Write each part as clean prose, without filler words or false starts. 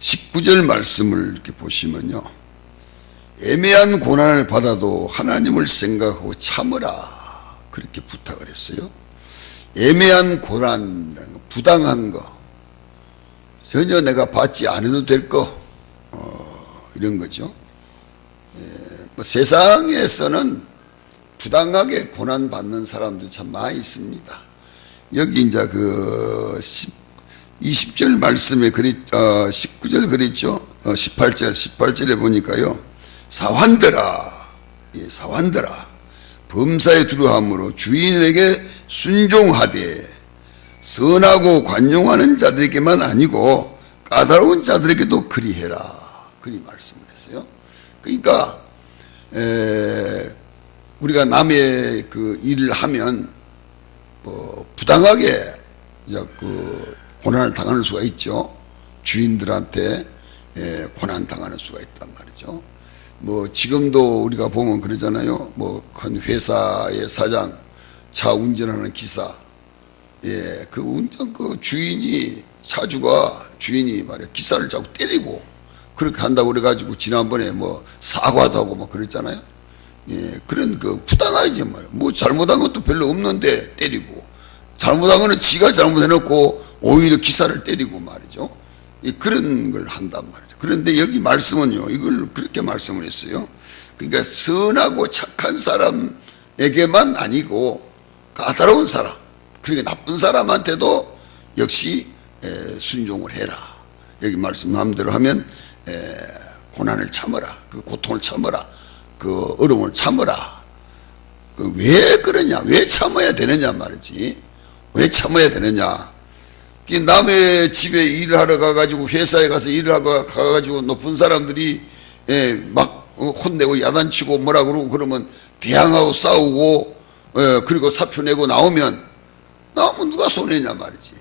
19절 말씀을 이렇게 보시면요, 애매한 고난을 받아도 하나님을 생각하고 참으라, 그렇게 부탁을 했어요. 애매한 고난이라는 거, 부당한 거, 전혀 내가 받지 않아도 될 거, 이런 거죠. 뭐 세상에서는 부당하게 고난 받는 사람도 참 많이 있습니다. 여기 이제 그 20절 말씀에 19절 그랬죠. 18절에 보니까요, 사환들아, 사환들아, 범사에 두려함으로 주인에게 순종하되 선하고 관용하는 자들에게만 아니고 까다로운 자들에게도 그리해라, 그리 말씀을 했어요. 그러니까 우리가 남의 그 일을 하면 부당하게 그 고난을 당하는 수가 있죠. 주인들한테 고난 당하는 수가 있단 말이죠. 뭐 지금도 우리가 보면 그러잖아요. 뭐 큰 회사의 사장, 차 운전하는 기사, 그 운전 그 주인이, 차주가 주인이 말이야 기사를 자꾸 때리고 그렇게 한다고 그래가지고 지난번에 뭐 사과도 하고 뭐 그랬잖아요. 그런 그 부당하지 말이야. 뭐 잘못한 것도 별로 없는데 때리고, 잘못한 거는 지가 잘못해놓고 오히려 기사를 때리고 말이죠. 그런 걸 한단 말이죠. 그런데 여기 말씀은요, 이걸 그렇게 말씀을 했어요. 그러니까 선하고 착한 사람에게만 아니고 까다로운 사람, 그러니까 나쁜 사람한테도 역시 순종을 해라. 여기 말씀 마음대로 하면 고난을 참으라, 그 고통을 참으라, 그 어려움을 참으라. 그 왜 그러냐, 왜 참아야 되느냐 말이지. 왜 참아야 되느냐. 남의 집에 일을 하러 가가지고, 회사에 가서 일을 하러 가가지고 높은 사람들이 막 혼내고 야단치고 뭐라 그러고 그러면 대항하고 싸우고, 그리고 사표 내고 나오면 누가 손해냐 말이지.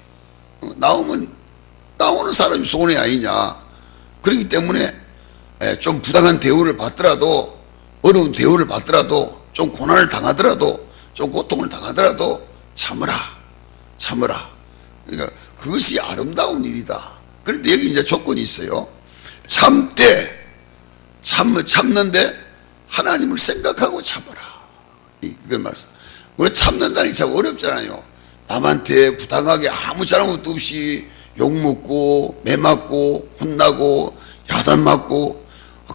나오는 사람이 손해 아니냐. 그렇기 때문에 좀 부당한 대우를 받더라도, 어려운 대우를 받더라도, 좀 고난을 당하더라도, 좀 고통을 당하더라도 참으라. 그러니까 그것이 아름다운 일이다. 그런데 여기 이제 조건이 있어요. 참는데 하나님을 생각하고 참아라. 그건 말씀. 우리 참는다는 게 참 어렵잖아요. 남한테 부당하게 아무 잘못도 없이 욕먹고 매맞고 혼나고 야단맞고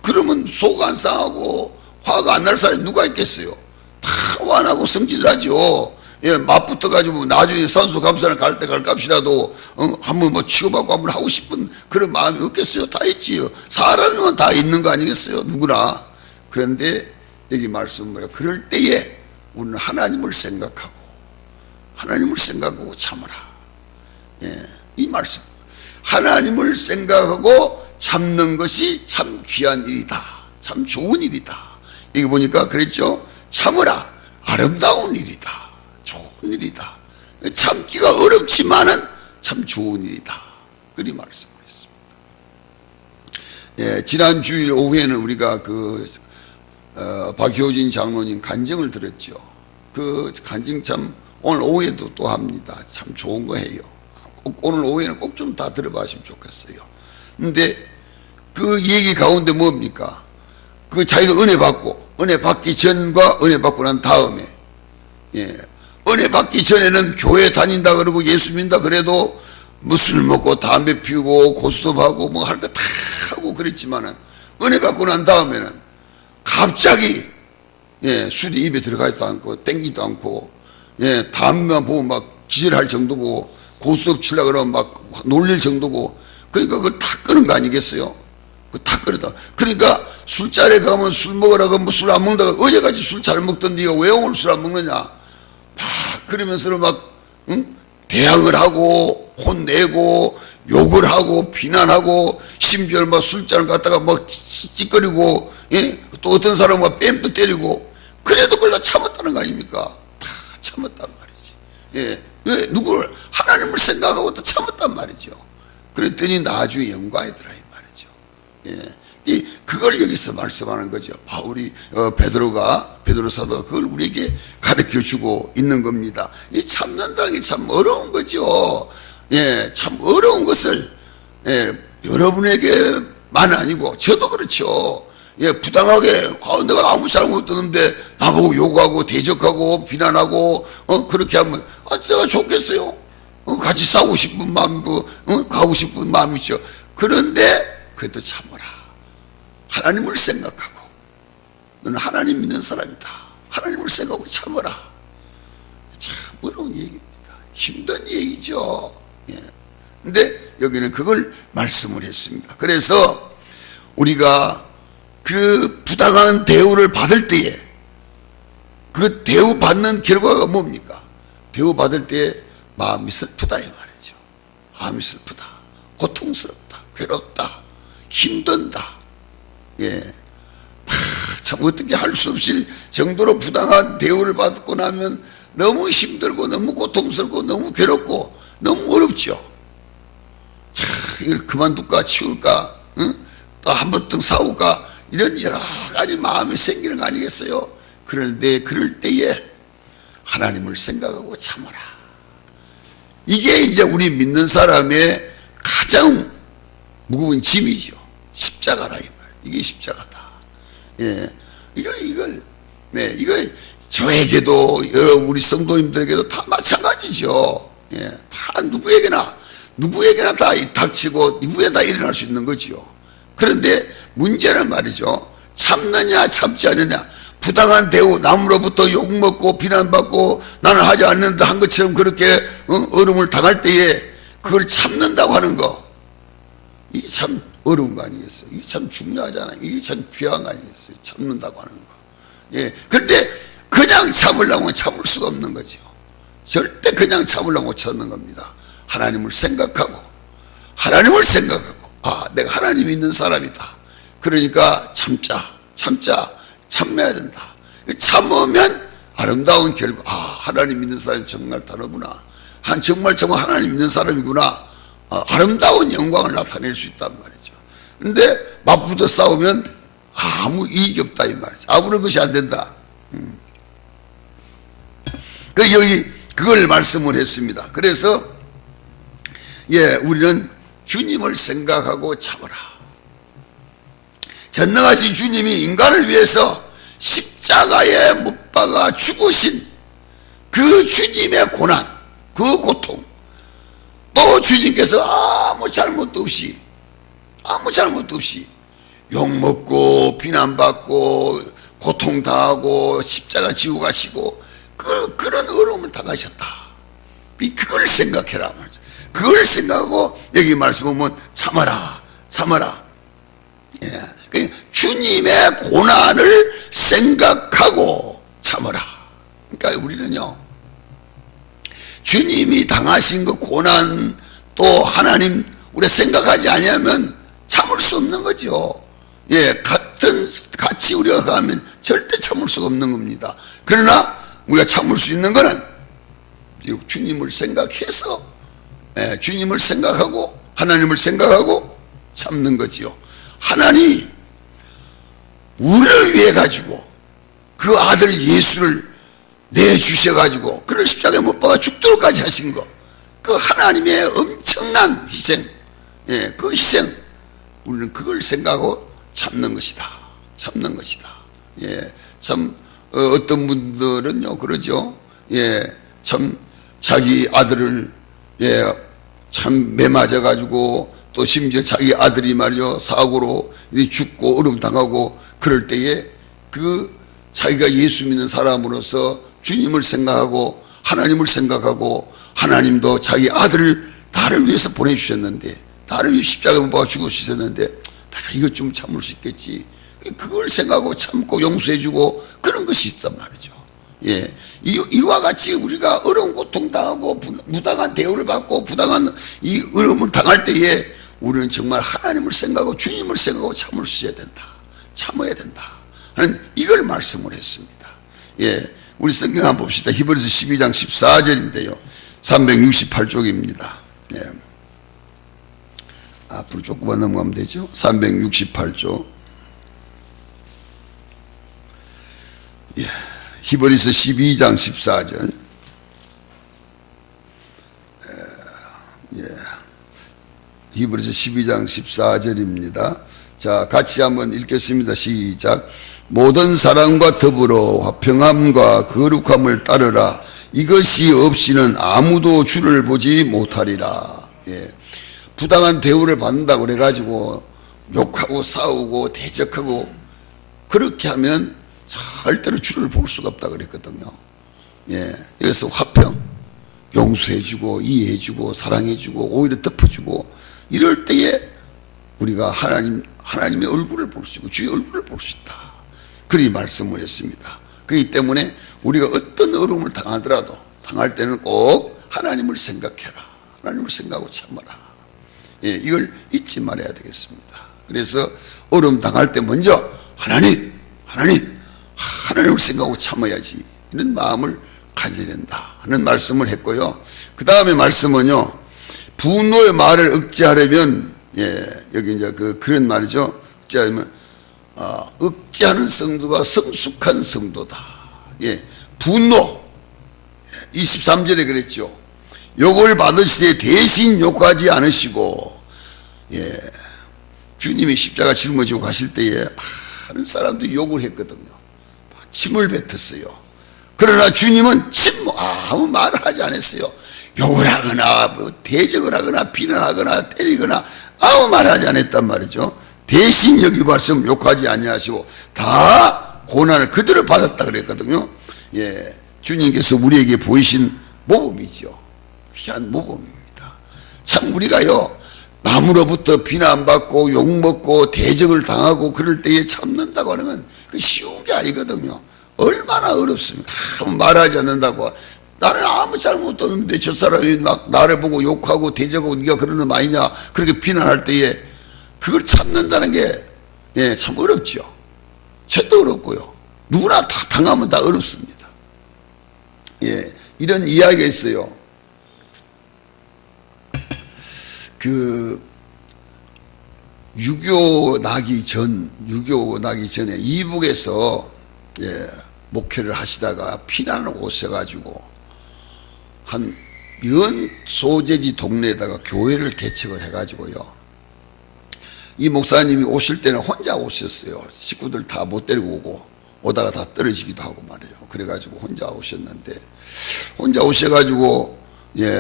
그러면 속 안 상하고 화가 안 날 사람이 누가 있겠어요. 다 화나고 성질나죠. 맞붙어가지고 나중에 선수감사를 갈 때 갈 값이라도 한번 뭐 치고받고 한번 하고 싶은 그런 마음이 없겠어요. 다 있지요. 사람이면 다 있는 거 아니겠어요, 누구나. 그런데 여기 말씀은 뭐야, 그럴 때에 우리는 하나님을 생각하고 참으라. 이 말씀, 하나님을 생각하고 참는 것이 참 귀한 일이다, 참 좋은 일이다. 여기 보니까 그랬죠. 참으라, 아름다운 일이다, 좋은 일이다. 참기가 어렵지만은 참 좋은 일이다, 그리 말씀을 했습니다. 지난 주일 오후에는 우리가 박효진 장로님 간증을 들었죠. 그 간증 참 오늘 오후에도 또 합니다. 참 좋은 거 해요. 꼭 오늘 오후에는 꼭 좀 다 들어봤으면 좋겠어요. 근데 그 얘기 가운데 뭡니까? 그 자기가 은혜 받기 전과 은혜 받고 난 다음에, 은혜 받기 전에는 교회 다닌다 그러고 예수 믿는다 그래도 뭐 술 먹고 담배 피우고 고스톱하고 뭐 할 거 다 하고 그랬지만은, 은혜 받고 난 다음에는 갑자기 술이 입에 들어가지도 않고 땡기도 않고, 담배만 보면 막 기절할 정도고, 고스톱 치려고 그러면 막 놀릴 정도고, 그러니까 그거 다 끄는 거 아니겠어요? 그거 다 끄다. 그러니까 술자리에 가면 술 먹으라고 뭐 술 안 먹다가 어제까지 술 잘 먹던 네가 왜 오늘 술 안 먹느냐? 막 그러면서 막 대항을 하고 혼내고 욕을 하고 비난하고, 심지어 막 술잔을 갖다가 막 찌꺼리고, 또 어떤 사람은 막 뺨도 때리고, 그래도 그걸 다 참았다는 거 아닙니까? 다 참았단 말이지. 왜? 누구를? 하나님을 생각하고 또 참았단 말이죠. 그랬더니 나중에 영광이더라, 이 말이죠. 그걸 여기서 말씀하는 거죠. 바울이, 베드로 사도가 그걸 우리에게 가르쳐 주고 있는 겁니다. 이 참는다는 게 참 어려운 거죠. 참 어려운 것을 예, 여러분에게만 아니고 저도 그렇죠. 예, 부당하게 내가 아무 잘못 없는데 나보고 욕하고 대적하고 비난하고 그렇게 하면 내가 좋겠어요. 같이 싸우고 싶은 마음이고 가고 싶은 마음이죠. 그런데 그래도 참아라. 하나님을 생각하고 너는 하나님 믿는 사람이다. 하나님을 생각하고 참아라. 참 어려운 얘기입니다. 힘든 얘기죠. 예. 근데 여기는 그걸 말씀을 했습니다. 그래서 우리가 그 부당한 대우를 받을 때에 그 대우 받는 결과가 뭡니까? 대우 받을 때에 마음이 슬프다 이 말이죠. 마음이 슬프다. 고통스럽다. 괴롭다. 힘든다. 예. 참 어떻게 할 수 없을 정도로 부당한 대우를 받고 나면 너무 힘들고 너무 고통스럽고 너무 괴롭고 너무 어렵죠. 참 이걸 그만둘까 치울까 또 한 번 더 싸울까 이런 여러 가지 마음이 생기는 거 아니겠어요? 그런데 그럴 때에 하나님을 생각하고 참아라. 이게 이제 우리 믿는 사람의 가장 무거운 짐이죠. 십자가라 이 말. 이게 십자가다. 예, 이거 저에게도 우리 성도님들에게도 다 마찬가지죠. 예, 다 누구에게나 다 닥치고 누구에 다 일어날 수 있는 거지요. 그런데 문제는 말이죠. 참느냐 참지 않느냐. 부당한 대우, 남으로부터 욕먹고 비난받고 나는 하지 않는다 한 것처럼 그렇게 어려움을 당할 때에 그걸 참는다고 하는 거, 이게 참 어려운 거 아니겠어요? 이게 참 중요하잖아요. 이게 참 귀한 거 아니겠어요? 참는다고 하는 거. 예. 그런데 그냥 참으려면 참을 수가 없는 거죠. 절대 그냥 참으려고 참는 겁니다. 하나님을 생각하고 내가 하나님 있는 사람이다. 그러니까 참아야 된다. 참으면 아름다운 결과, 하나님 믿는 사람이 정말 다르구나. 정말 하나님 믿는 사람이구나. 아름다운 영광을 나타낼 수 있단 말이죠. 근데 맞붙어 싸우면 아무 이익이 없다 이 말이죠. 아무런 것이 안 된다. 여기 그걸 말씀을 했습니다. 그래서 우리는 주님을 생각하고 참으라. 전능하신 주님이 인간을 위해서 십자가에 못 박아 죽으신 그 주님의 고난, 그 고통, 또 주님께서 아무 잘못도 없이 욕먹고 비난받고 고통당하고 십자가 지고 가시고 그런 어려움을 당하셨다. 그걸 생각해라 말이죠. 그걸 생각하고 여기 말씀 보면 참아라. 예. 주님의 고난을 생각하고 참아라. 그러니까 우리는요, 주님이 당하신 그 고난 또 하나님 우리가 생각하지 아니하면 참을 수 없는 거죠. 예, 같이 우리가 가면 절대 참을 수가 없는 겁니다. 그러나 우리가 참을 수 있는 거는 주님을 생각해서, 주님을 생각하고 하나님을 생각하고 참는 거지요. 하나님이 우리를 위해 가지고 그 아들 예수를 내주셔가지고 그를 십자가에 못 박아 죽도록까지 하신 거, 그 하나님의 엄청난 희생, 그 희생, 우리는 그걸 생각하고 참는 것이다. 참 어떤 분들은요 그러죠. 참 자기 아들을 참 매맞아 가지고 또 심지어 자기 아들이 말이요 사고로 죽고 어려움 당하고 그럴 때에 그 자기가 예수 믿는 사람으로서 주님을 생각하고 하나님을 생각하고 하나님도 자기 아들을 나를 위해서 보내주셨는데, 나를 위해 십자가에 못 박아 죽으셨는데 내가 이것 좀 참을 수 있겠지. 그걸 생각하고 참고 용서해주고 그런 것이 있단 말이죠. 이와 같이 우리가 어려운 고통 당하고 부당한 대우를 받고 부당한 이 어려움을 당할 때에 우리는 정말 하나님을 생각하고 주님을 생각하고 참아야 된다 하는 이걸 말씀을 했습니다. 우리 성경 한번 봅시다. 히브리서 12장 14절인데요 368쪽입니다 앞으로 조금만 넘어가면 되죠. 368쪽. 히브리서 12장 14절. 히브리서 12장 14절입니다. 자, 같이 한번 읽겠습니다. 시작. 모든 사랑과 더불어 화평함과 거룩함을 따르라. 이것이 없이는 아무도 주를 보지 못하리라. 예. 부당한 대우를 받는다고 그래가지고 욕하고 싸우고 대적하고 그렇게 하면 절대로 주를 볼 수가 없다 그랬거든요. 예. 여기서 화평, 용서해주고 이해해주고 사랑해주고 오히려 덮어주고 이럴 때에 우리가 하나님의 얼굴을 볼 수 있고 주의 얼굴을 볼 수 있다. 그리 말씀을 했습니다. 그렇기 때문에 우리가 어떤 어려움을 당하더라도 당할 때는 꼭 하나님을 생각해라. 하나님을 생각하고 참아라. 예, 이걸 잊지 말아야 되겠습니다. 그래서 어려움 당할 때 먼저 하나님을 생각하고 참아야지. 이런 마음을 가져야 된다 하는 말씀을 했고요. 그 다음에 말씀은요. 분노의 말을 억제하려면 여기 이제 그런 말이죠. 억제하려면 억제하는 성도가 성숙한 성도다. 분노 23절에 그랬죠. 욕을 받으시되 대신 욕하지 않으시고 주님이 십자가 짊어지고 가실 때에 많은 사람들이 욕을 했거든요. 침을 뱉었어요. 그러나 주님은 아무 말을 하지 않았어요. 욕을 하거나 뭐 대적을 하거나 비난하거나 때리거나 아무 말을 하지 않았단 말이죠. 대신 여기 말씀 욕하지 아니하시고 다 고난을 그대로 받았다 그랬거든요. 주님께서 우리에게 보이신 모범이죠. 귀한 모범입니다. 참 우리가요 남으로부터 비난받고 욕먹고 대적을 당하고 그럴 때에 참는다고 하는 건 쉬운 게 아니거든요. 얼마나 어렵습니까? 아무 말하지 않는다고. 나는 아무 잘못도 없는데 저 사람이 막 나를 보고 욕하고 대적하고 네가 그러는 놈 아니냐 그렇게 비난할 때에 그걸 참는다는 게 참 어렵죠. 저도 어렵고요. 누구나 다 당하면 다 어렵습니다. 이런 이야기가 있어요. 유교 나기 전에 이북에서 목회를 하시다가 피난을 오셔가지고 한 연소재지 동네에다가 교회를 개척을 해가지고요. 이 목사님이 오실 때는 혼자 오셨어요. 식구들 다 못 데리고 오다가 다 떨어지기도 하고 말이에요. 그래가지고 혼자 오셨는데 혼자 오셔가지고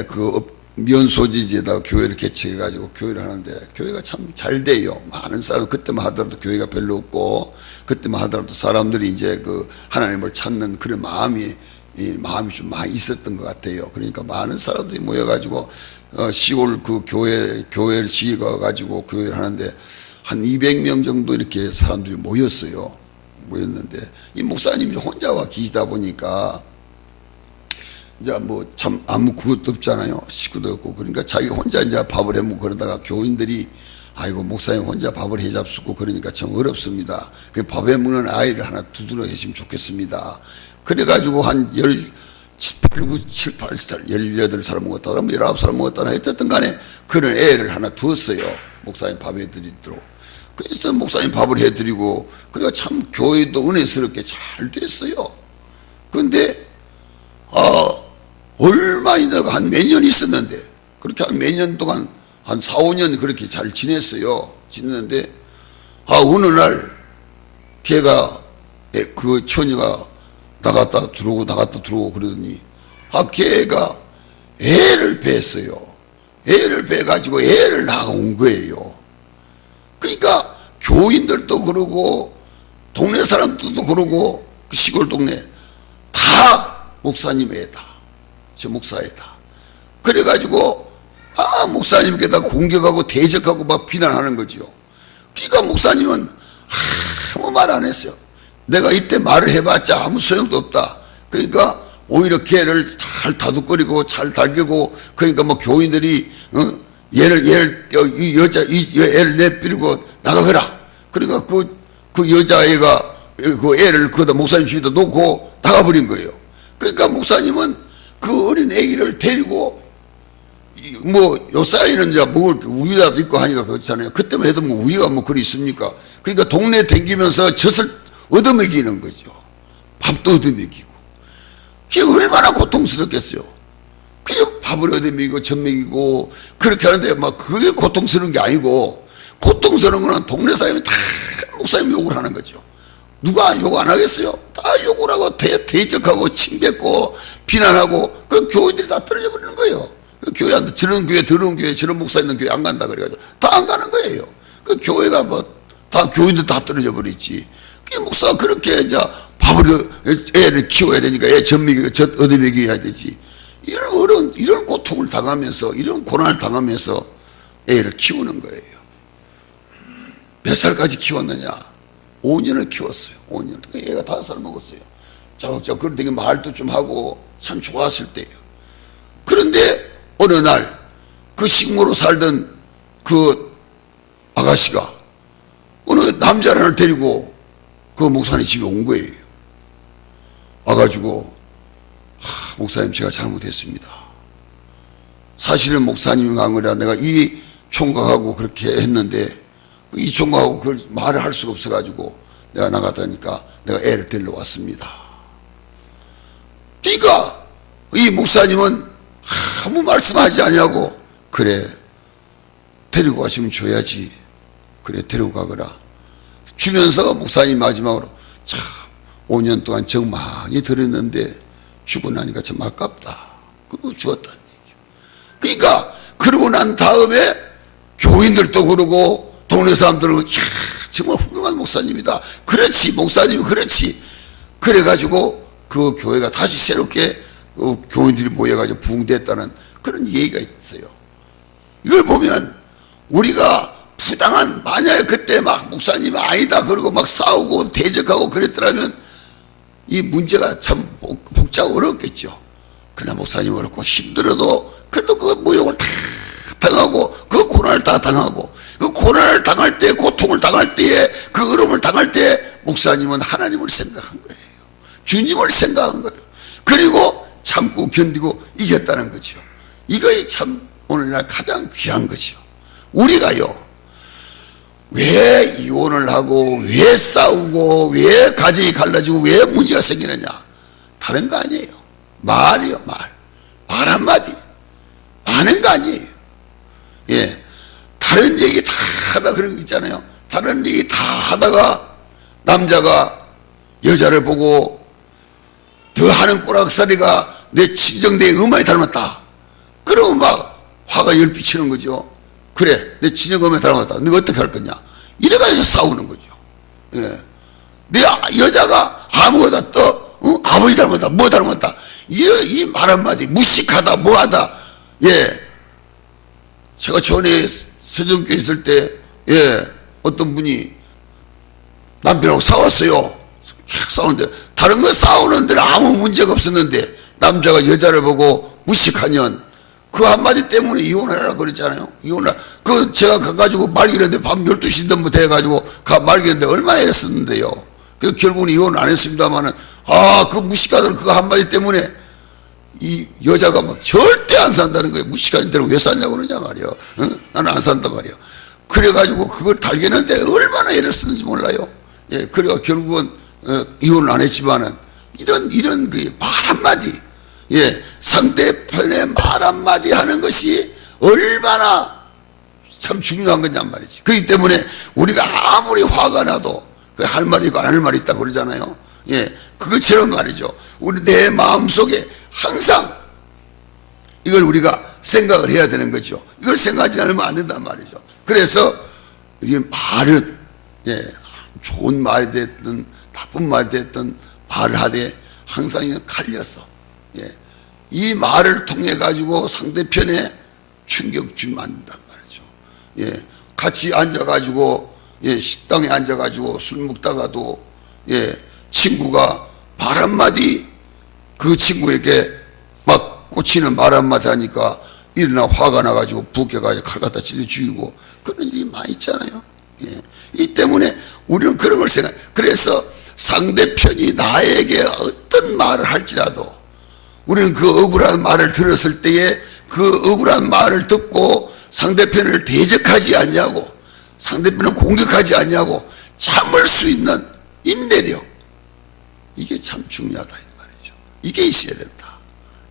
그 면소지지에다가 교회를 개척해가지고 교회를 하는데 교회가 참 잘 돼요. 많은 사람 그때만 하더라도 교회가 별로 없고 그때만 하더라도 사람들이 이제 그 하나님을 찾는 그런 마음이 좀 많이 있었던 것 같아요. 그러니까 많은 사람들이 모여가지고 시골 그 교회를 지어가지고 교회를 하는데 한 200명 정도 이렇게 사람들이 모였는데 이 목사님이 혼자 와 계시다 보니까 이제 뭐 참 아무 그것도 없잖아요. 식구도 없고 그러니까 자기 혼자 이제 밥을 해 먹고 그러다가 교인들이 아이고 목사님 혼자 밥을 해 잡수고 그러니까 참 어렵습니다. 그 밥해 먹는 아이를 하나 두드려 계시면 좋겠습니다. 그래가지고 한 8, 9, 7, 8살, 18살 먹었다, 19살 먹었다, 어쨌든 간에 그런 애를 하나 두었어요. 목사님 밥 해드리도록. 그래서 목사님 밥을 해드리고, 그러니까 참 교회도 은혜스럽게 잘 됐어요. 그런데, 얼마이나 한 몇 년 있었는데, 그렇게 한 몇 년 동안, 한 4, 5년 그렇게 잘 지냈어요. 지냈는데, 어느 날, 걔가, 그 처녀가 나갔다 들어오고 그러더니 걔가 애를 뺐어요. 애를 빼가지고 애를 낳아온 거예요. 그러니까 교인들도 그러고 동네 사람들도 그러고 그 시골 동네 다 목사님 애다. 저 목사 애다. 그래가지고 목사님께다 공격하고 대적하고 막 비난하는 거죠. 그러니까 목사님은 아무 말 안 했어요. 내가 이때 말을 해봤자 아무 소용도 없다. 그러니까 오히려 걔를 잘 다독거리고 잘 달개고 그러니까 뭐 교인들이 애를 내버리고 나가거라. 그러니까 그 여자애가 그 애를 거기다 목사님 집에다 놓고 나가버린 거예요. 그러니까 목사님은 그 어린 애기를 데리고 뭐 요사이는 이제 먹을 우유라도 있고 하니까 그렇잖아요. 그때만 해도 뭐 우유가 뭐 그리 있습니까? 그러니까 동네 댕기면서 젖을 얻어먹이는 거죠. 밥도 얻어먹이고. 그게 얼마나 고통스럽겠어요. 그냥 밥을 얻어 먹이고 젖 먹이고 그렇게 하는데 막 그게 고통스러운 게 아니고, 고통스러운 거는 동네 사람이 다 목사님 욕을 하는 거죠. 누가 욕 안 하겠어요? 다 욕을 하고 대적하고 침뱉고 비난하고 그 교인들이 다 떨어져 버리는 거예요. 그 교회한테 저런 교회 더러운 교회 저런 목사 있는 교회 안 간다 그래가지고 다 안 가는 거예요. 그 교회가 뭐 다 교인들 다 떨어져 버리지. 그 목사가 그렇게 이제 밥을 애를 키워야 되니까 애 젖 먹이고 젖 얻어 먹여야 되지. 이런 고통을 당하면서 이런 고난을 당하면서 애를 키우는 거예요. 몇 살까지 키웠느냐? 5년을 키웠어요. 5년. 애가 5살 먹었어요. 자극자극 그런 되게 말도 좀 하고 참 좋았을 때예요. 그런데 어느 날 그 식모로 살던 그 아가씨가 어느 남자를 하나 데리고 그 목사님 집에 온 거예요. 와가지고 목사님 제가 잘못했습니다. 사실은 목사님이 간 거라 내가 이 총각하고 그렇게 했는데 이 총각하고 그 말을 할 수가 없어가지고 내가 나갔다니까 내가 애를 데리러 왔습니다. 그러니까 이 목사님은 아무 말씀하지 않냐고, 그래 데리고 가시면 줘야지, 그래 데리고 가거라 주면서 목사님 마지막으로 참 5년 동안 정 많이 들었는데 죽고 나니까 참 아깝다 그러고 주었다는 얘기예요. 그러니까 그러고 난 다음에 교인들도 그러고 동네 사람들은 정말 훌륭한 목사님이다, 그렇지 목사님이 그렇지, 그래가지고 그 교회가 다시 새롭게 그 교인들이 모여가지고 부흥됐다는 그런 얘기가 있어요. 이걸 보면 우리가 부당한, 만약에 그때 막 목사님이 아니다 그러고 막 싸우고 대적하고 그랬더라면 이 문제가 참 복잡하고 어렵겠죠. 그러나 목사님 어렵고 힘들어도 그래도 그 모욕을 다 당하고 그 고난을 다 당하고 그 고난을 당할 때, 고통을 당할 때에, 그 어려움을 당할 때 목사님은 하나님을 생각한 거예요. 주님을 생각한 거예요. 그리고 참고 견디고 이겼다는 거죠. 이것이 참 오늘날 가장 귀한 거죠. 우리가요 왜 이혼을 하고 왜 싸우고 왜 가정이 갈라지고 왜 문제가 생기느냐? 다른 거 아니에요. 말이요, 말 한마디 많은 거 아니에요. 예, 다른 얘기 다 하다 그런 거 있잖아요. 다른 얘기 다 하다가 남자가 여자를 보고 더 하는 꼬락서리가 내 친정대에 음악이 닮았다 그러면 막 화가 열비치는 거죠. 그래 내 친정엄마에 닮았다, 너가 어떻게 할 거냐, 이래가지고 싸우는 거죠. 예. 내 여자가 아무거나 또 아버지 닮았다 뭐 닮았다 이 말 한마디 무식하다 뭐하다. 예, 제가 전에 서정교회 있을 때 어떤 분이 남편하고 싸웠어요. 싸우는데 다른 거 싸우는 데는 아무 문제가 없었는데 남자가 여자를 보고 무식하년 그 한마디 때문에 이혼하라고 그랬잖아요. 이혼하라. 그 제가 가가지고 말기는데 밤 12시 넘부터 해가지고 말기는데 얼마나 했었는데요. 그 결국은 이혼을 안 했습니다만은 그 무식하던 그 한마디 때문에 이 여자가 막 절대 안 산다는 거예요. 무식한 대로 왜 샀냐고 그러냐 말이에요. 나는 안 산단 말이에요. 그래가지고 그걸 달겠는데 얼마나 애를 쓰는지 몰라요. 예, 그래가 결국은 이혼을 안 했지만은 이런 그 말 한마디, 예, 상대편의 말 한마디 하는 것이 얼마나 참 중요한 거냔 말이지. 그렇기 때문에 우리가 아무리 화가 나도 그 할 말이 있고 안 할 말이 있다 그러잖아요. 예, 그것처럼 말이죠. 우리 내 마음속에 항상 이걸 우리가 생각을 해야 되는 거죠. 이걸 생각하지 않으면 안 된단 말이죠. 그래서 이 말은, 예, 좋은 말이 됐든 나쁜 말이 됐든 말을 하되 항상 갈려서, 예, 이 말을 통해 가지고 상대편에 충격 주면 안 된단 말이죠. 예, 같이 앉아 가지고, 예, 식당에 앉아 가지고 술 먹다가도, 예, 친구가 말 한마디 그 친구에게 막 꽂히는 말 한마디 하니까 일어나 화가 나가지고 부껴가지고 칼 갖다 찔러 죽이고 그런 일이 많이 있잖아요. 예. 이 때문에 우리는 그런 걸 생각해. 그래서 상대편이 나에게 어떤 말을 할지라도 우리는 그 억울한 말을 들었을 때에 그 억울한 말을 듣고 상대편을 대적하지 않냐고, 상대편을 공격하지 않냐고 참을 수 있는 인내력, 이게 참 중요하다 이 말이죠. 이게 있어야 된다.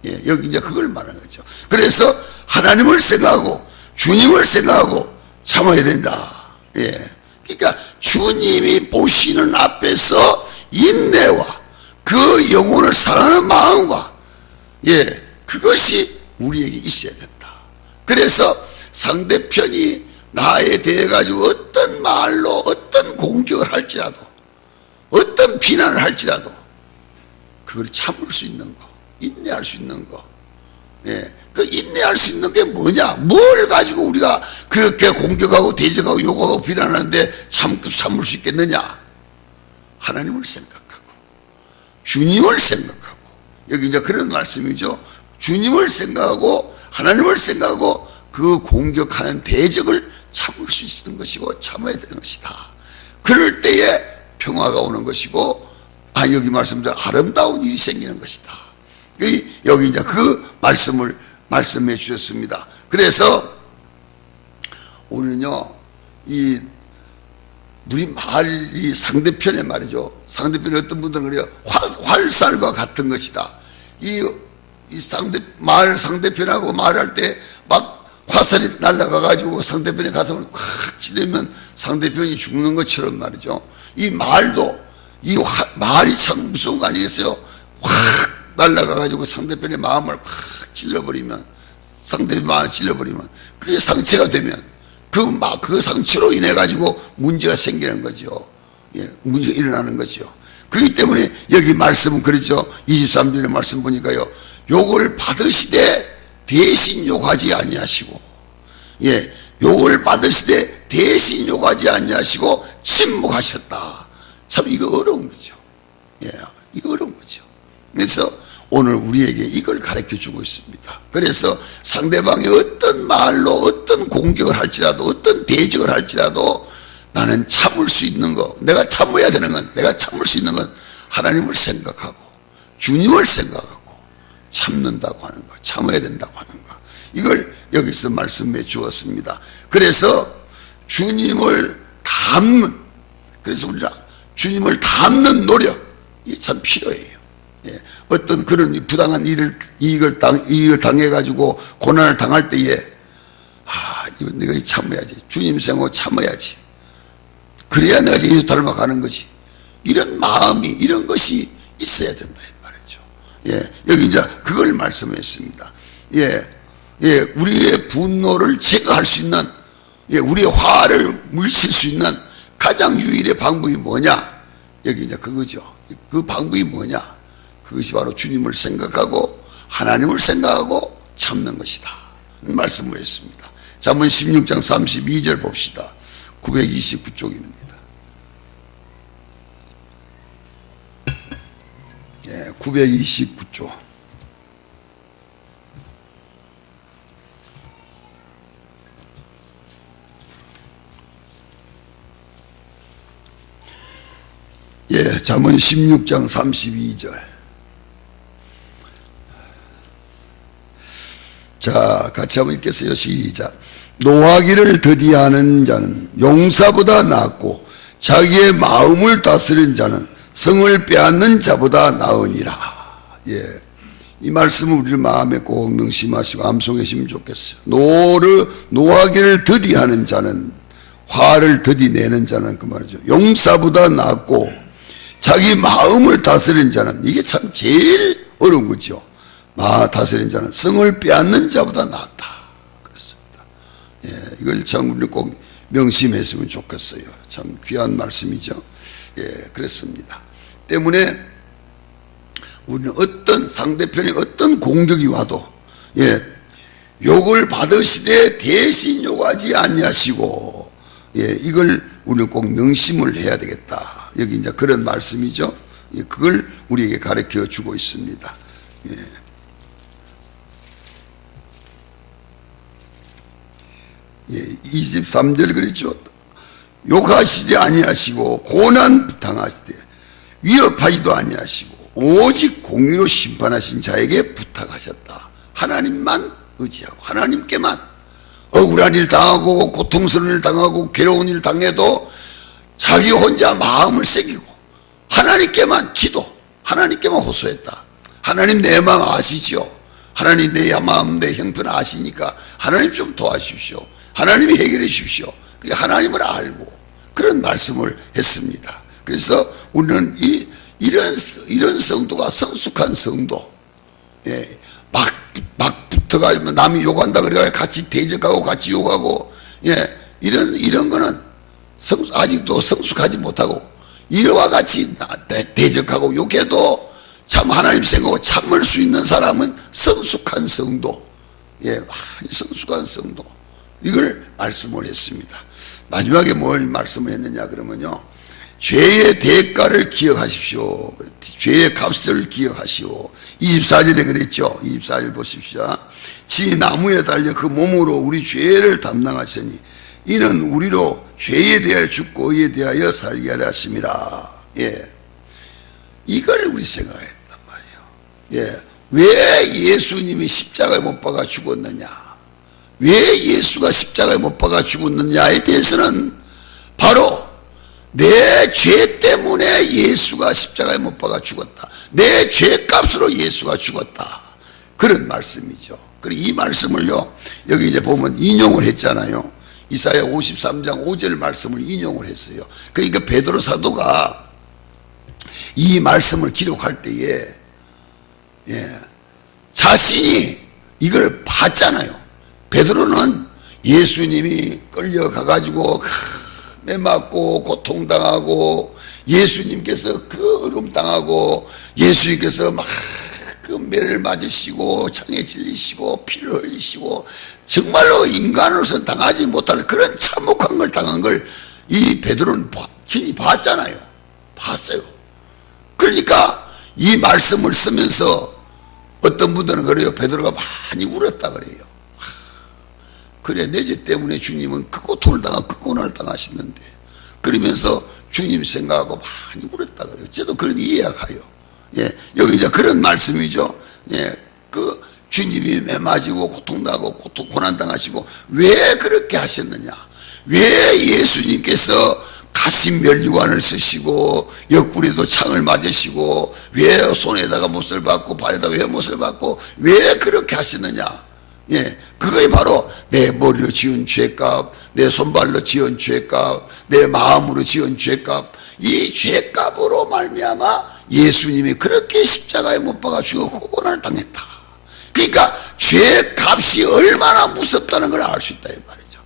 예, 여기 이제 그걸 말하는 거죠. 그래서 하나님을 생각하고 주님을 생각하고 참아야 된다. 예. 그러니까 주님이 보시는 앞에서 인내와 그 영혼을 사랑하는 마음과 예, 그것이 우리에게 있어야 된다. 그래서 상대편이 나에 대해 가지고 어떤 말로 어떤 공격을 할지라도 어떤 비난을 할지라도 그걸 참을 수 있는 거, 인내할 수 있는 거. 예, 그 인내할 수 있는 게 뭐냐? 뭘 가지고 우리가 그렇게 공격하고 대적하고 욕하고 비난하는데 참을 수 있겠느냐? 하나님을 생각하고 주님을 생각하고, 여기 이제 그런 말씀이죠. 주님을 생각하고 하나님을 생각하고 그 공격하는 대적을 참을 수 있는 것이고 참아야 되는 것이다. 그럴 때에 평화가 오는 것이고, 여기 말씀대로 아름다운 일이 생기는 것이다. 여기 이제 그 말씀을 말씀해 주셨습니다. 그래서 우리는요, 우리 말이 상대편의 말이죠. 상대편이 어떤 분들은 그래요. 활살과 같은 것이다. 상대편하고 말할 때 막 화살이 날아가가지고 상대편의 가슴을 확 찌르면 상대편이 죽는 것처럼 말이죠. 이 말도, 말이 참 무서운 거 아니겠어요? 확 날아가가지고 상대편의 마음을 확 찔러버리면, 상대편의 마음을 찔러버리면, 그게 상처가 되면, 그 상처로 인해가지고 문제가 생기는 거죠. 예, 문제가 일어나는 거죠. 그렇기 때문에 여기 말씀은 그렇죠. 23절의 말씀 보니까요. 욕을 받으시되 대신 욕하지 아니하시고, 예, 욕을 받으시되 대신 욕하지 아니하시고 침묵하셨다. 참 이거 어려운 거죠. 예, 이거 어려운 거죠. 그래서 오늘 우리에게 이걸 가르쳐 주고 있습니다. 그래서 상대방이 어떤 말로 어떤 공격을 할지라도 어떤 대적을 할지라도 나는 참을 수 있는 거, 내가 참아야 되는 건, 내가 참을 수 있는 건 하나님을 생각하고 주님을 생각하고 참는다고 하는 거, 참아야 된다고 하는 거, 이걸 여기서 말씀해 주었습니다. 그래서 주님을 닮는, 그래서 우리가 주님을 닮는 노력이 참 필요해요. 예, 어떤 그런 부당한 이익을 당해가지고 고난을 당할 때에 이건 내가 참아야지, 주님 생각하고 참아야지, 그래야 내가 예수 닮아가는 거지, 이런 마음이, 이런 것이 있어야 된다 이 말이죠. 예, 여기 이제 그걸 말씀했습니다. 예, 예, 우리의 분노를 제거할 수 있는, 예, 우리의 화를 물칠 수 있는 가장 유일의 방법이 뭐냐? 여기 이제 그거죠. 그 방법이 뭐냐? 그것이 바로 주님을 생각하고 하나님을 생각하고 참는 것이다. 말씀을 했습니다. 잠언 16장 32절 봅시다. 929쪽입니다. 예, 929쪽. 예, 잠언 16장 32절. 자, 같이 한번 읽겠어요. 시작. 노하기를 더디하는 자는 용사보다 낫고 자기의 마음을 다스리는 자는 성을 빼앗는 자보다 나으니라. 예, 이 말씀을 우리 마음에 꼭 명심하시고 암송하시면 좋겠어요. 노하기를 더디하는 자는, 화를 더디내는 자는 그 말이죠. 용사보다 낫고 자기 마음을 다스리는 자는, 이게 참 제일 어려운 거죠. 다스리는 자는 성을 빼앗는 자보다 낫다. 그렇습니다. 예, 이걸 참 우리는 꼭 명심했으면 좋겠어요. 참 귀한 말씀이죠. 예, 그렇습니다. 때문에 우리는 어떤 상대편이 어떤 공격이 와도, 예, 욕을 받으시되 대신 욕하지 아니하시고, 예, 이걸 우리는 꼭 명심을 해야 되겠다. 여기 이제 그런 말씀이죠. 예, 그걸 우리에게 가르쳐 주고 있습니다. 예. 예, 23절 그랬죠. 욕하시지 아니하시고 고난 당하시되 위협하지도 아니하시고 오직 공의로 심판하신 자에게 부탁하셨다. 하나님만 의지하고 하나님께만, 억울한 일 당하고 고통스러운 일 당하고 괴로운 일 당해도 자기 혼자 마음을 새기고 하나님께만 기도, 하나님께만 호소했다. 하나님 내 마음 아시지요. 하나님 내 마음 내 형편 아시니까 하나님 좀 도와주십시오. 하나님이 해결해 주십시오. 하나님을 알고 그런 말씀을 했습니다. 그래서 우리는 이런 성도가 성숙한 성도, 예, 막 붙어가지고 남이 욕한다 그래가 같이 대적하고 같이 욕하고, 예, 이런 거는 아직도 성숙하지 못하고, 이와 같이 대적하고 욕해도 참 하나님 생각하고 참을 수 있는 사람은 성숙한 성도, 예, 성숙한 성도, 이걸 말씀을 했습니다. 마지막에 뭘 말씀을 했느냐 그러면요, 죄의 대가를 기억하십시오. 죄의 값을 기억하시오. 24절에 그랬죠. 24절 보십시오. 지 나무에 달려 그 몸으로 우리 죄를 담당하시니 이는 우리로 죄에 대하여 죽고 의에 대하여 살게 하려 하심이라. 예, 이걸 우리 생각했단 말이에요. 예, 왜 예수님이 십자가에 못 박아 죽었느냐, 왜 예수가 십자가에 못 박아 죽었느냐에 대해서는 바로 내 죄 때문에 예수가 십자가에 못 박아 죽었다, 내 죄값으로 예수가 죽었다, 그런 말씀이죠. 그리고 이 말씀을요, 여기 이제 보면 인용을 했잖아요. 이사야 53장 5절 말씀을 인용을 했어요. 그러니까 베드로 사도가 이 말씀을 기록할 때에, 예, 자신이 이걸 봤잖아요. 베드로는 예수님이 끌려가가지고 매 맞고 고통당하고, 예수님께서 그 어려움당하고, 예수님께서 막 그 매를 맞으시고 창에 찔리시고 피를 흘리시고 정말로 인간으로서 당하지 못할 그런 참혹한 걸 당한 걸 이 베드로는 친히 봤잖아요. 봤어요. 그러니까 이 말씀을 쓰면서 어떤 분들은 그래요. 베드로가 많이 울었다 그래요. 그래, 내 죄 때문에 주님은 그 고통을 당하고 그 고난을 당하시는데, 그러면서 주님 생각하고 많이 울었다 그래요. 저도 그런 이해가 가요. 예, 여기 이제 그런 말씀이죠. 예, 그 주님이 매 맞이고 고통당하고 고난당하시고 왜 그렇게 하셨느냐, 왜 예수님께서 가신 면류관을 쓰시고 옆구리도 창을 맞으시고 왜 손에다가 못을 받고 발에다가 왜 못을 받고 왜 그렇게 하셨느냐, 예, 그게 바로 내 머리로 지은 죄값, 내 손발로 지은 죄값, 내 마음으로 지은 죄값, 이 죄값으로 말미암아 예수님이 그렇게 십자가에 못 박아 죽었고 고난을 당했다. 그러니까 죄값이 얼마나 무섭다는 걸 알 수 있다 이 말이죠.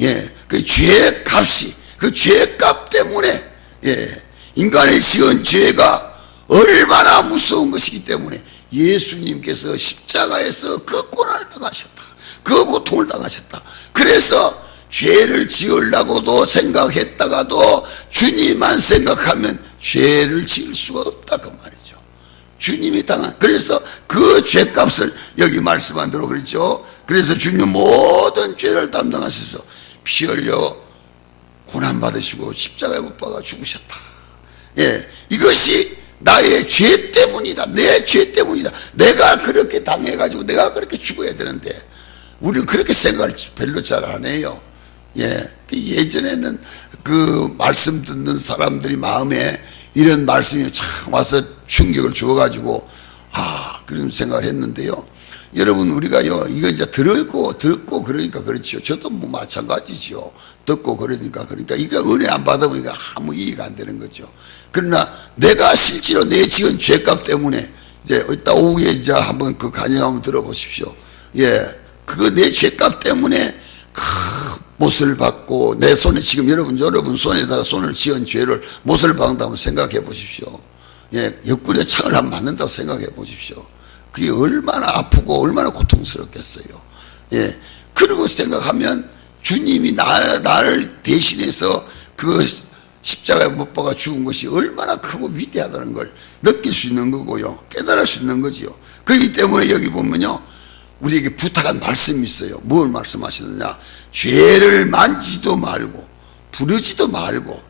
예, 그 죄값이, 그 죄값 때문에, 예, 인간의 지은 죄가 얼마나 무서운 것이기 때문에 예수님께서 십자가에서 그 고난을 당하셨다, 그 고통을 당하셨다. 그래서 죄를 지으려고도 생각했다가도 주님만 생각하면 죄를 지을 수가 없다 그 말이죠. 주님이 당한, 그래서 그 죄값을 여기 말씀한 대로 그랬죠. 그래서 주님 모든 죄를 담당하셔서 피 흘려 고난받으시고 십자가에 못 박아 죽으셨다. 예, 이것이 나의 죄 때문이다, 내 죄 때문이다, 내가 그렇게 당해가지고 내가 그렇게 죽어야 되는데 우리는 그렇게 생각을 별로 잘 안 해요. 예, 예전에는 그 말씀 듣는 사람들이 마음에 이런 말씀이 참 와서 충격을 주어가지고 그런 생각을 했는데요. 여러분, 우리가요, 이거 이제 듣고 그러니까 그렇죠. 저도 뭐 마찬가지죠. 듣고 그러니까 이거 은혜 안 받아보니까 아무 이해가 안 되는 거죠. 그러나 내가 실제로 내 지은 죄값 때문에 이제 이따 오후에 이제 한번 그 간증 한번 들어보십시오. 예, 그거 내 죄값 때문에 못을 받고, 내 손에 지금 여러분 손에다가 손을 지은 죄를 못을 박는다고 생각해 보십시오. 예, 옆구리에 창을 한 맞는다고 생각해 보십시오. 그게 얼마나 아프고 얼마나 고통스럽겠어요. 예, 그러고 생각하면 주님이 나를 대신해서 그 십자가에 못 박아 죽은 것이 얼마나 크고 위대하다는 걸 느낄 수 있는 거고요, 깨달을 수 있는 거지요. 그렇기 때문에 여기 보면요, 우리에게 부탁한 말씀이 있어요. 뭘 말씀하시느냐, 죄를 만지도 말고 부르지도 말고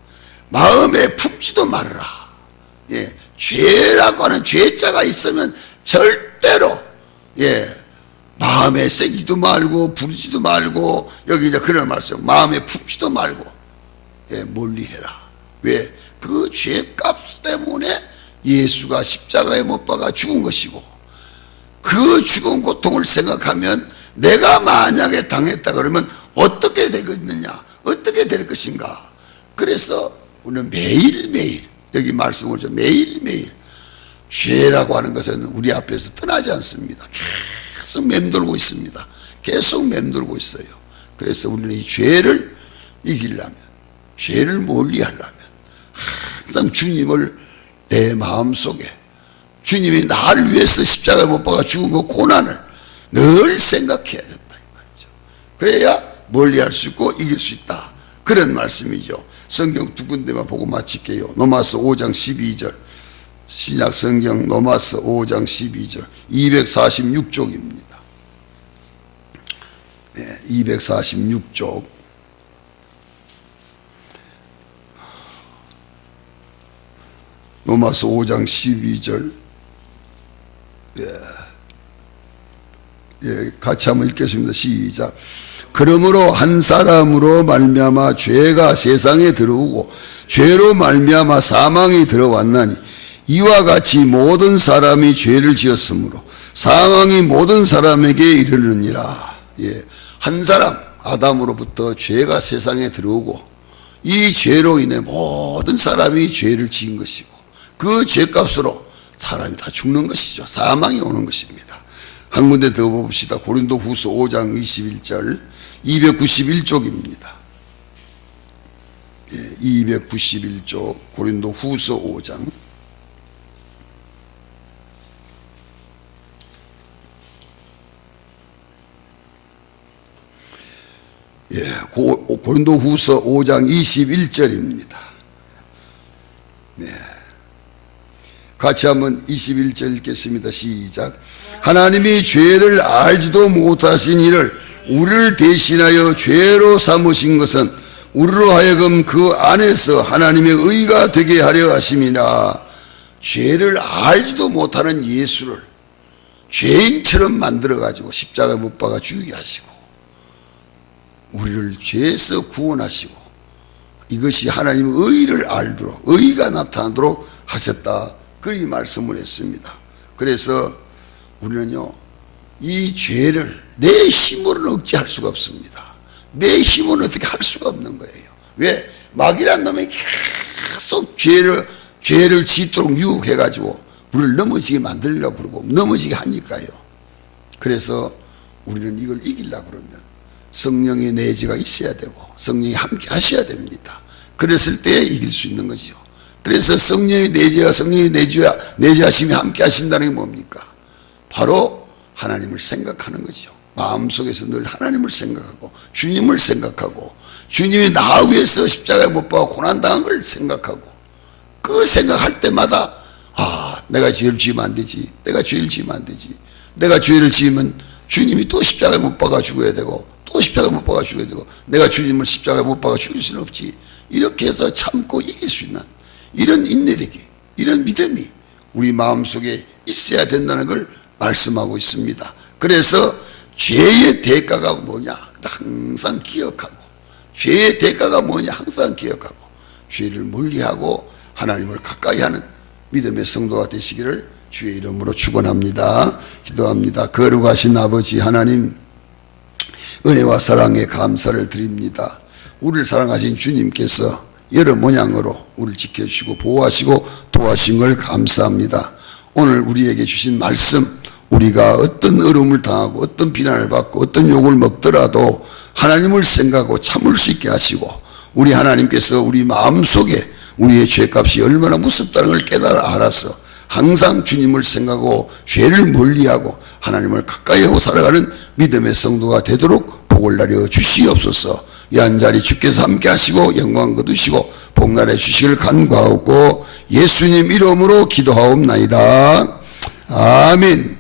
마음에 품지도 말아라. 예, 죄라고 하는 죄자가 있으면 절대로, 예, 마음에 새기도 말고 부르지도 말고, 여기 이제 그런 말씀, 마음에 품지도 말고, 예, 멀리 해라. 왜? 그 죄값 때문에 예수가 십자가에 못 박아 죽은 것이고, 그 죽음 고통을 생각하면 내가 만약에 당했다 그러면 어떻게 되겠느냐, 어떻게 될 것인가. 그래서 우리는 매일매일, 여기 말씀으로 매일매일 죄라고 하는 것은 우리 앞에서 떠나지 않습니다. 계속 맴돌고 있습니다. 계속 맴돌고 있어요. 그래서 우리는 이 죄를 이기려면, 죄를 멀리하려면 항상 주님을 내 마음속에, 주님이 나를 위해서 십자가에 못 박아 죽은 그 고난을 늘 생각해야 된다. 그래야 멀리할 수 있고 이길 수 있다. 그런 말씀이죠. 성경 두 군데만 보고 마칠게요. 로마서 5장 12절, 신약 성경 로마서 5장 12절, 246쪽입니다. 네, 246쪽. 로마서 5장 12절. 예, 같이 한번 읽겠습니다. 시작. 그러므로 한 사람으로 말미암아 죄가 세상에 들어오고 죄로 말미암아 사망이 들어왔나니 이와 같이 모든 사람이 죄를 지었으므로 사망이 모든 사람에게 이르느니라. 예, 한 사람 아담으로부터 죄가 세상에 들어오고 이 죄로 인해 모든 사람이 죄를 지은 것이고 그 죄값으로 사람이 다 죽는 것이죠. 사망이 오는 것입니다. 한 군데 더 봅시다. 고린도후서 5장 21절, 291쪽입니다. 예, 291쪽 고린도후서 5장. 예, 고린도후서 5장 21절입니다. 네. 같이 한번 21절 읽겠습니다. 시작. 하나님이 죄를 알지도 못하신 이를 우리를 대신하여 죄로 삼으신 것은 우리로 하여금 그 안에서 하나님의 의가 되게 하려 하심이라. 죄를 알지도 못하는 예수를 죄인처럼 만들어가지고 십자가에 못 박아 죽이게 하시고 우리를 죄에서 구원하시고 이것이 하나님의 의를 알도록, 의가 나타나도록 하셨다. 그리 말씀을 했습니다. 그래서 우리는요, 이 죄를 내 힘으로는 억제할 수가 없습니다. 내 힘으로는 어떻게 할 수가 없는 거예요. 왜? 마귀란 놈이 계속 죄를 짓도록 유혹해가지고 우리를 넘어지게 만들려고 그러고 넘어지게 하니까요. 그래서 우리는 이걸 이기려고 그러면 성령의 내재가 있어야 되고 성령이 함께 하셔야 됩니다. 그랬을 때 이길 수 있는 거죠. 그래서 성령의 내재와 성령의 내재하심이 함께 하신다는 게 뭡니까? 바로 하나님을 생각하는 거죠. 마음속에서 늘 하나님을 생각하고 주님을 생각하고 주님이 나 위해서 십자가에 못 박아 고난당한 걸 생각하고 그 생각할 때마다 내가 죄를 지으면 안 되지. 내가 죄를 지으면 안 되지. 내가 죄를 지으면 주님이 또 십자가에 못 박아 죽어야 되고 또 십자가에 못 박아 죽어야 되고 내가 주님을 십자가에 못 박아 죽일 수는 없지. 이렇게 해서 참고 이길 수 있는 이런 인내력이, 이런 믿음이 우리 마음속에 있어야 된다는 걸 말씀하고 있습니다. 그래서 죄의 대가가 뭐냐 항상 기억하고, 죄의 대가가 뭐냐 항상 기억하고 죄를 멀리하고 하나님을 가까이 하는 믿음의 성도가 되시기를 주의 이름으로 축원합니다. 기도합니다. 거룩하신 아버지 하나님, 은혜와 사랑에 감사를 드립니다. 우리를 사랑하신 주님께서 여러 모양으로 우리를 지켜주시고 보호하시고 도와주신 걸 감사합니다. 오늘 우리에게 주신 말씀, 우리가 어떤 어려움을 당하고 어떤 비난을 받고 어떤 욕을 먹더라도 하나님을 생각하고 참을 수 있게 하시고, 우리 하나님께서 우리 마음속에 우리의 죄값이 얼마나 무섭다는 걸 깨달아 알아서 항상 주님을 생각하고 죄를 멀리하고 하나님을 가까이 하고 살아가는 믿음의 성도가 되도록 복을 내려 주시옵소서. 이 한 자리 주께서 함께 하시고 영광 거두시고 복날해 주시기를 간구하고 예수님 이름으로 기도하옵나이다. 아멘.